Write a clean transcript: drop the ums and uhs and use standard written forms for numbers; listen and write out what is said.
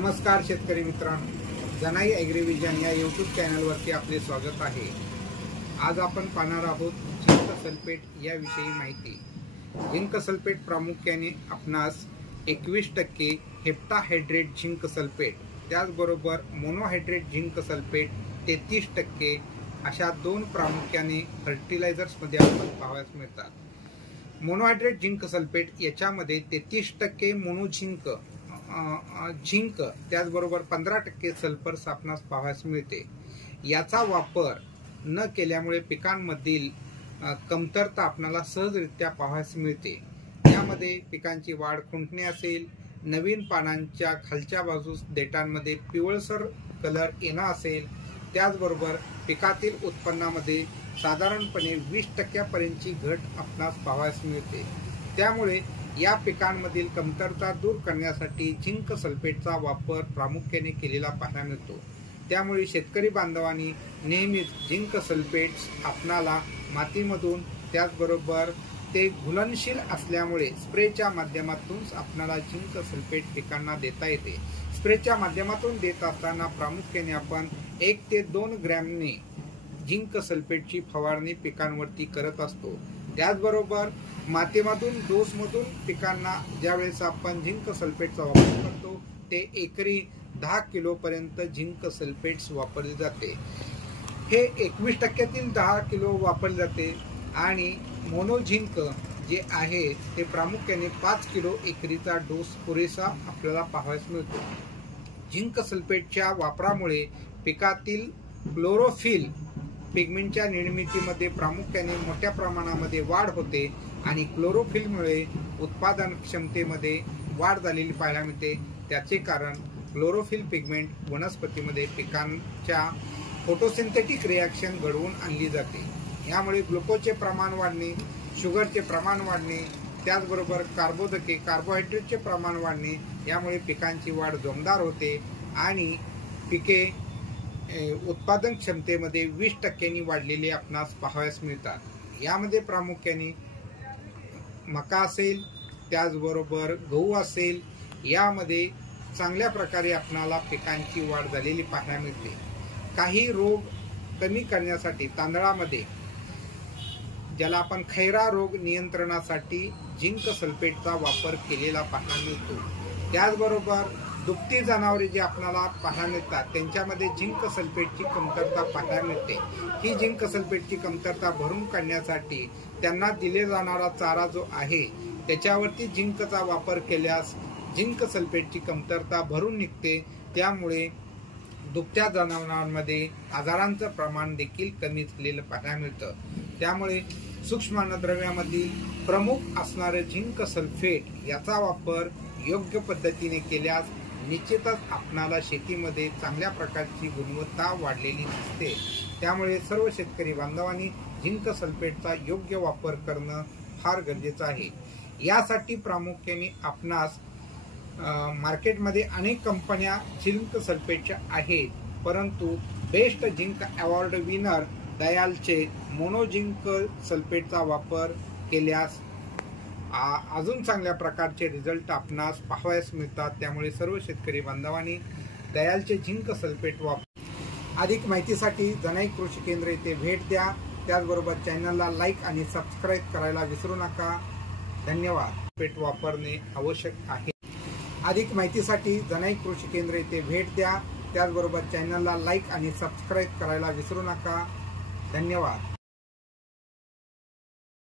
नमस्कार शेतकरी मित्रांनो, जनाई ॲग्रीविजन या यूट्यूब चॅनलवरती आपले स्वागत आहे। आज आपण पाहणार आहोत झिंक सल्फेट याविषयी माहिती। झिंक सल्फेट प्रामुख्याने आपणास 21% हेप्टाहायड्रेट झिंक सल्फेट, त्याचबरोबर मोनोहायड्रेट झिंक सल्फेट 33% अशा दोन प्रामुख्याने फर्टिलायझर्समध्ये आपण पाहावयास मिळतात। मोनोहायड्रेट झिंक सल्फेट याच्यामध्ये 33% मोनो झिंक त्याचबरोबर 15% सल्फर आपणास पाहावयास मिळते। याचा वापर न केल्यामुळे पिकांमधील कमतरता आपल्याला सहजरित्या पाहावयास मिळते। यामध्ये पिकांची वाढ खुंटणे असेल, नवीन पानांच्या खालच्या बाजूस देठांमध्ये पिवळसर कलर येणं असेल, त्याचबरोबर पिकातील उत्पन्नामध्ये साधारणपणे 20% पर्यंतची घट आपणास पाहावयास मिळते। त्यामुळे या पिकांमधील कमतरता दूर करण्यासाठी झिंक सल्फेटचा वापर प्रामुख्याने केलेला पाहायला मिळतो। त्यामुळे शेतकरी बांधवांनी नेहमीच झिंक सल्फेट्स आपणाला मातीमधून, त्याचबरोबर ते घुलनशील असल्यामुळे स्प्रेच्या माध्यमातून आपणाला झिंक सल्फेट पिकांना देता येते। स्प्रेच्या माध्यमातून देत असताना प्रामुख्याने आपण 1 ते 2 ग्रॅमने झिंक सल्फेटची फवारणी पिकांवरती करत असतो। त्याचबरोबर मातीमधून डोसमधून पिकांना ज्यावेळेस आपण झिंक सल्फेटचा वापर करतो ते एकरी 10 किलो पर्यंत झिंक सल्फेट्स वापरले जाते। हे 21%तील 10 किलो वापरले जाते आणि मोनो झिंक जे आहे ते प्रामुख्याने 5 किलो एकरीचा डोस पुरेसा आपल्याला पाहावयास मिळतो। झिंक सल्फेटच्या वापरामुळे पिकातील क्लोरोफिल पिगमेंटच्या निर्मितीमध्ये प्रामुख्याने मोठ्या प्रमाणामध्ये वाढ होते आणि क्लोरोफिलमुळे उत्पादन क्षमतेमध्ये वाढ झालेली पाहायला मिळते। त्याचे कारण क्लोरोफिल पिगमेंट वनस्पतीमध्ये पिकांच्या फोटोसिंथेटिक रिॲक्शन घडवून आणली जाते। यामुळे ग्लुकोजचे प्रमाण वाढणे, शुगरचे प्रमाण वाढणे, त्याचबरोबर कार्बोहायड्रेटचे प्रमाण वाढणे, यामुळे पिकांची वाढ जोमदार होते आणि पिके उत्पादन क्षमतेमध्ये 20% वाढलेले आपणास पाहावयास मिळतात। यामध्ये प्रामुख्याने मका असेल, त्याचबरोबर गहू असेल, यामध्ये चांगल्या प्रकारे आपणाला पिकांची वाढ झालेली पाहायला मिळते। काही रोग कमी करण्यासाठी तांदळामध्ये ज्याला आपण खैरा रोग नियंत्रणासाठी झिंक सल्फेटचा वापर केलेला पाहायला मिळतो। त्याचबरोबर दुभती जनावरे जे आपल्याला पाहायला मिळतात त्यांच्यामध्ये झिंक सल्फेटची कमतरता पाहायला मिळते। ही झिंक सल्फेटची कमतरता भरून काढण्यासाठी त्यांना दिले जाणारा चारा जो आहे त्याच्यावरती झिंकचा वापर केल्यास झिंक सल्फेटची कमतरता भरून निघते। त्यामुळे दुभत्या जनावरांमध्ये आजारांचं प्रमाण देखील कमी झालेलं पाहायला मिळतं। त्यामुळे सूक्ष्म अन्नद्रव्यामधील प्रमुख असणारे झिंक सल्फेट याचा वापर योग्य पद्धतीने केल्यास निश्चितच आपणाला शेतीमध्ये चांगल्या प्रकारची गुणवत्ता वाढलेली दिसते। त्यामुळे सर्व शेतकरी बांधवांनी झिंक सल्फेटचा योग्य वापर करणं फार गरजेचं आहे। यासाठी प्रामुख्याने आपणास मार्केटमध्ये अनेक कंपन्या झिंक सल्फेटच्या आहेत, परंतु बेस्ट झिंक अवॉर्ड विनर दयालचे मोनो झिंक सल्फेटचा वापर केल्यास अजून चांगल्या प्रकारचे रिझल्ट आपणास पाहावयास मिळतात। त्यामुळे सर्व शेतकरी बांधवांनी दयालचे झिंक सल्फेट वापर। अधिक माहितीसाठी जनाई कृषी केंद्र येथे भेट द्या। त्याचबरोबर चॅनलला लाईक आणि सबस्क्राईब करायला विसरू नका। धन्यवाद। सल्फेट वापरणे आवश्यक आहे। अधिक माहितीसाठी जनाई कृषी केंद्र येथे भेट द्या। त्याचबरोबर चॅनलला लाईक आणि सबस्क्राईब करायला विसरू नका। धन्यवाद।